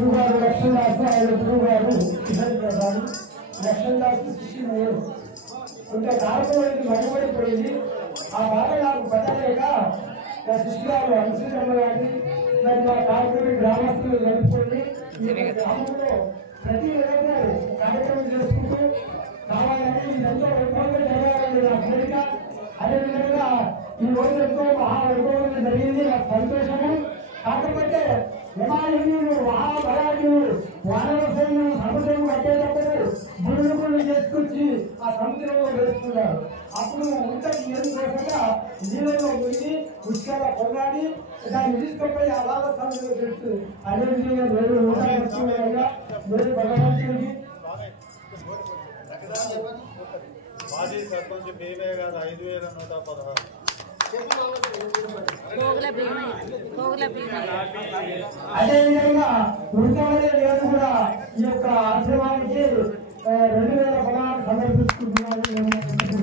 గురుగారు లక్ష్మణదాస్ ఆయన గురుగారు కిషన్ ప్రసాద్ లక్ష్మణదాస్ శిష్యుడు ఉంటే కార్యక్రమానికి మరుగుపడిపోయింది. ఆ బాధ నాకు పట్టలేక నా శిష్యురాలు అనుసూచమ్మ గారిని మరి మా కార్యక్రమ గ్రామస్తులు జరుపుకొని ఈ గ్రామంలో ప్రతి నెలలో కార్యక్రమం చేసుకుంటూ కావాలని ఎంతో వైభవంగా జరగాలని నా కోరిక. అదేవిధంగా ఈ రోజు ఎంతో మహావైభవంగా జరిగింది. నాకు సంతోషము. కాకపోతే హిమాలయులు మహాబలాలు వానర సైన్యం సముద్రం కట్టేటప్పుడు గుళ్ళు చేసుకొచ్చి ఆ సముద్రంలో వేస్తున్నారు. అప్పుడు ఉంటది ఎందుకోసంగా నీళ్ళలో మునిగి పుష్కర పొందాలి దాన్ని తీసుకుపోయి ఆ లాభ సముద్రంలో తెలుసు. అదేవిధంగా మీరు మీరు భగవంతుడికి మాజీ సర్పంచ్ మేమే కాదు 5116 అదేవిధంగా వృత్తమనే నేను కూడా ఈ యొక్క ఆశ్రమానికి 2000 పదాలు సమర్పిస్తున్నాను.